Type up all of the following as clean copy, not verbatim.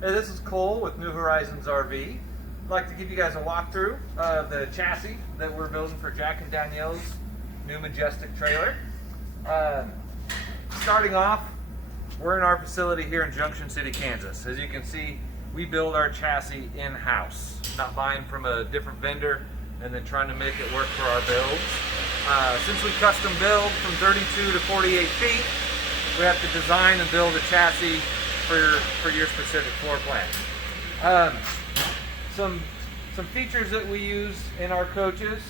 Hey, this is Cole with New Horizons RV. I'd like to give you guys a walkthrough of the chassis that we're building for Jack and Danielle's new Majestic trailer. Starting off, we're in our facility here in Junction City, Kansas. As you can see, we build our chassis in-house, not buying from a different vendor and then trying to make it work for our builds. Since we custom build from 32 to 48 feet, we have to design and build a chassis for your specific floor plan. Some features that we use in our coaches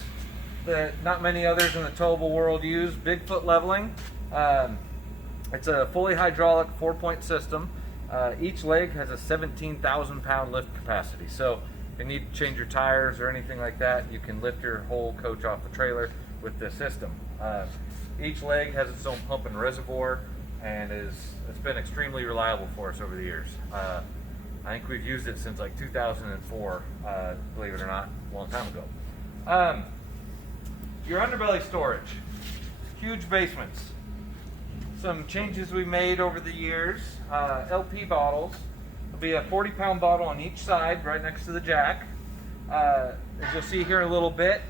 that not many others in the towable world use: Bigfoot leveling. It's a fully hydraulic 4-point system. Each leg has a 17,000 pound lift capacity. So if you need to change your tires or anything like that, you can lift your whole coach off the trailer with this system. Each leg has its own pump and reservoir, and it's been extremely reliable for us over the years. I think we've used it since like 2004, believe it or not, a long time ago. Your underbelly storage, huge basements. Some changes we made over the years: LP bottles. There'll be a 40-pound bottle on each side right next to the jack. As you'll see here in a little bit,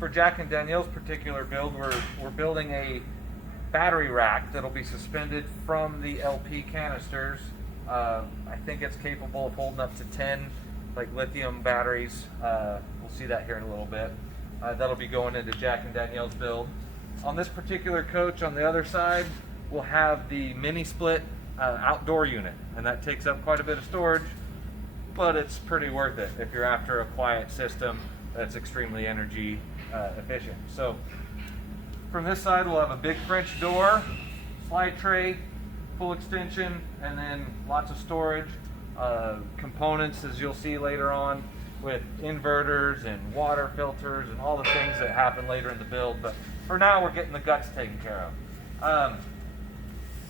for Jack and Danielle's particular build, we're building a battery rack that'll be suspended from the LP canisters. I think it's capable of holding up to 10 like lithium batteries. We'll see that here in a little bit. That'll be going into Jack and Danielle's build. On this particular coach, on the other side, we'll have the mini split outdoor unit, and that takes up quite a bit of storage, but it's pretty worth it if you're after a quiet system that's extremely energy efficient. So from this side, we'll have a big French door, slide tray, full extension, and then lots of storage. Components, as you'll see later on, with inverters and water filters and all the things that happen later in the build. But for now, we're getting the guts taken care of.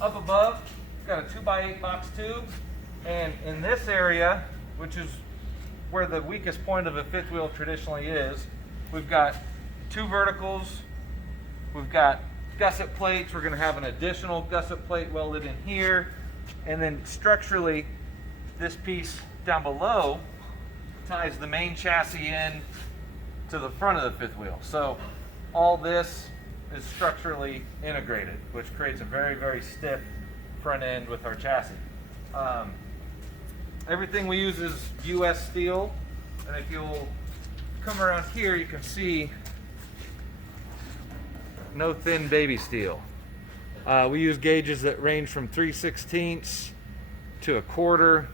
Up above, we've got a 2x8 box tube, and in this area, which is where the weakest point of a fifth wheel traditionally is, we've got 2 verticals. We've got gusset plates. We're going to have an additional gusset plate welded in here. And then structurally, this piece down below ties the main chassis in to the front of the fifth wheel. So all this is structurally integrated, which creates a very, very stiff front end with our chassis. Everything we use is US steel. And if you'll come around here, you can see no thin baby steel. We use gauges that range from 3/16 to 1/4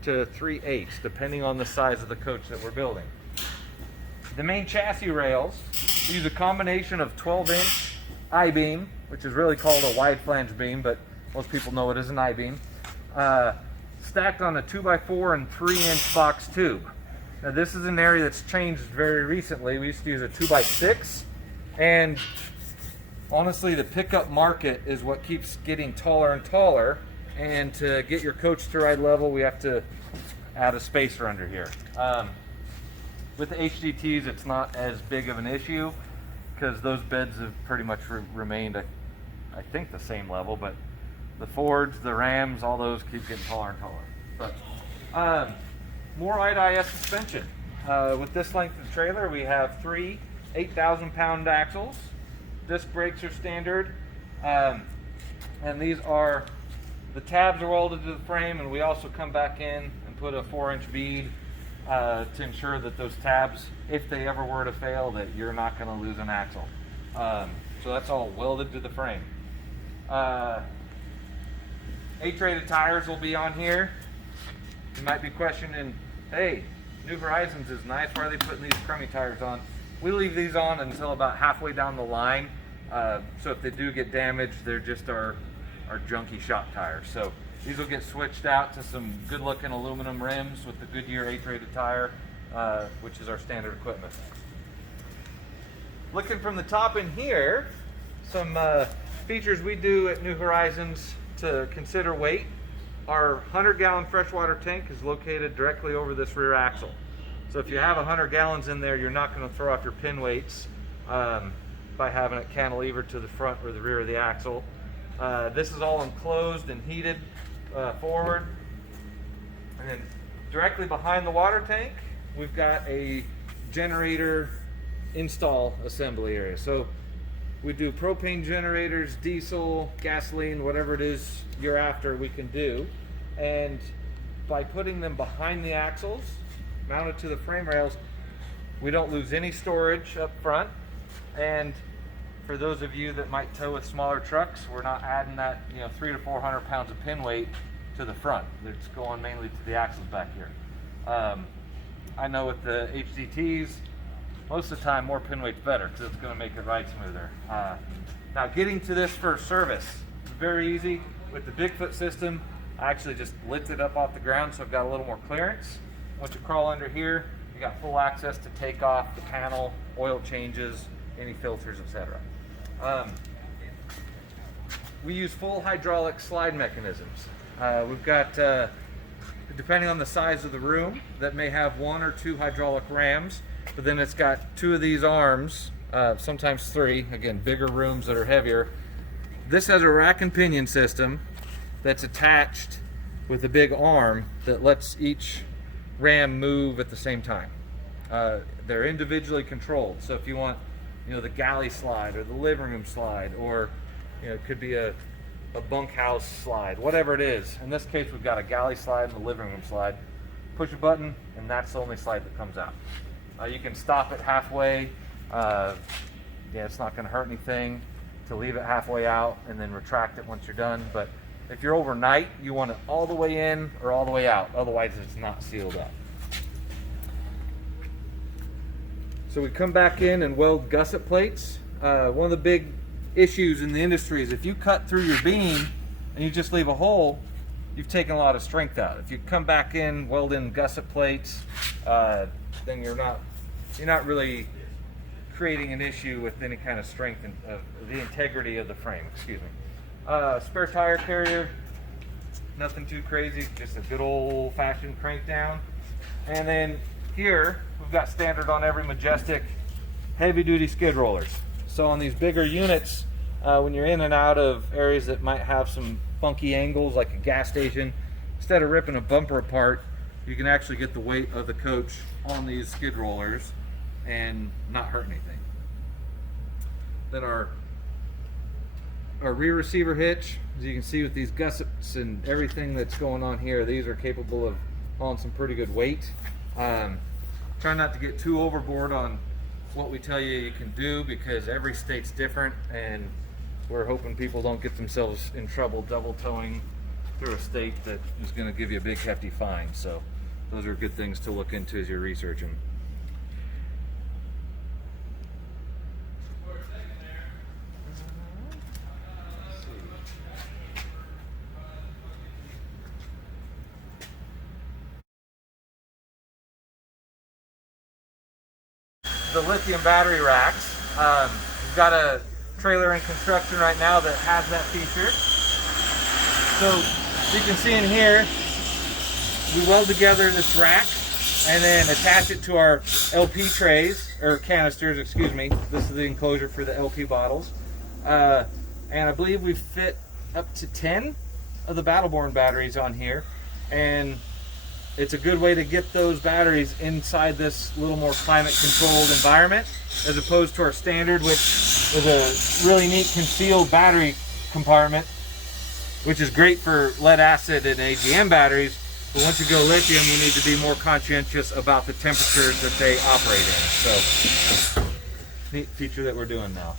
to 3/8, depending on the size of the coach that we're building. The main chassis rails, we use a combination of 12-inch I-beam, which is really called a wide flange beam, but most people know it as an I-beam, stacked on a 2x4 and 3-inch box tube. Now this is an area that's changed very recently. We used to use a 2x6, and honestly, the pickup market is what keeps getting taller and taller, and to get your coach to ride level, we have to add a spacer under here. With the HDTs, it's not as big of an issue because those beds have pretty much remained, I think, the same level, but the Fords, the Rams, all those keep getting taller and taller. But more IS suspension. With this length of trailer, we have 3 8,000-pound axles. Disc brakes are standard, and these are, the tabs are welded to the frame, and we also come back in and put a 4-inch bead to ensure that those tabs, if they ever were to fail, that you're not going to lose an axle. So that's all welded to the frame. 8-rated tires will be on here. You might be questioning, hey, New Horizons is nice, why are they putting these crummy tires on? We leave these on until about halfway down the line, so if they do get damaged, they're just our junky shop tires. So these will get switched out to some good looking aluminum rims with the Goodyear 8-rated tire, which is our standard equipment. Looking from the top in here, some features we do at New Horizons to consider weight. Our 100-gallon freshwater tank is located directly over this rear axle. So if you have 100 gallons in there, you're not going to throw off your pin weights by having it cantilever to the front or the rear of the axle. This is all enclosed and heated forward. And then directly behind the water tank, we've got a generator install assembly area. So we do propane generators, diesel, gasoline, whatever it is you're after, we can do. And by putting them behind the axles, mounted to the frame rails, we don't lose any storage up front. And for those of you that might tow with smaller trucks, we're not adding that 300 to 400 pounds of pin weight to the front. It's going mainly to the axles back here. I know with the HDTs, most of the time more pin weight's better because it's going to make it ride smoother. Now getting to this for service, very easy. With the Bigfoot system, I actually just lift it up off the ground so I've got a little more clearance. Once you crawl under here, you got full access to take off the panel, oil changes, any filters, etc. We use full hydraulic slide mechanisms. We've got, depending on the size of the room, that may have 1 or 2 hydraulic rams, but then it's got 2 of these arms, sometimes 3, again, bigger rooms that are heavier. This has a rack and pinion system that's attached with a big arm that lets each ram move at the same time. They're individually controlled, so if you want the galley slide or the living room slide, or it could be a bunkhouse slide, whatever it is. In this case, we've got a galley slide and a living room slide. Push a button and that's the only slide that comes out. You can stop it halfway. It's not going to hurt anything to leave it halfway out and then retract it once you're done. But if you're overnight, you want it all the way in or all the way out. Otherwise, it's not sealed up. So we come back in and weld gusset plates. One of the big issues in the industry is if you cut through your beam and you just leave a hole, you've taken a lot of strength out. If you come back in, weld in gusset plates, then you're not really creating an issue with any kind of strength of the integrity of the frame. Excuse me. Spare tire carrier, nothing too crazy, just a good old-fashioned crank down. And then here we've got standard on every Majestic heavy-duty skid rollers. So on these bigger units, when you're in and out of areas that might have some funky angles, like a gas station, instead of ripping a bumper apart, you can actually get the weight of the coach on these skid rollers and not hurt anything. Then our rear receiver hitch, as you can see with these gussets and everything that's going on here, these are capable of hauling some pretty good weight. Try not to get too overboard on what we tell you can do, because every state's different, and we're hoping people don't get themselves in trouble double towing through a state that is going to give you a big hefty fine. So those are good things to look into as you're researching. The lithium battery racks. We've got a trailer in construction right now that has that feature. So you can see in here, we weld together this rack and then attach it to our LP trays, or canisters, excuse me. This is the enclosure for the LP bottles. And I believe we fit up to 10 of the Battleborn batteries on here. And it's a good way to get those batteries inside this little more climate controlled environment, as opposed to our standard, which is a really neat concealed battery compartment, which is great for lead acid and AGM batteries. But once you go lithium, you need to be more conscientious about the temperatures that they operate in. So, neat feature that we're doing now.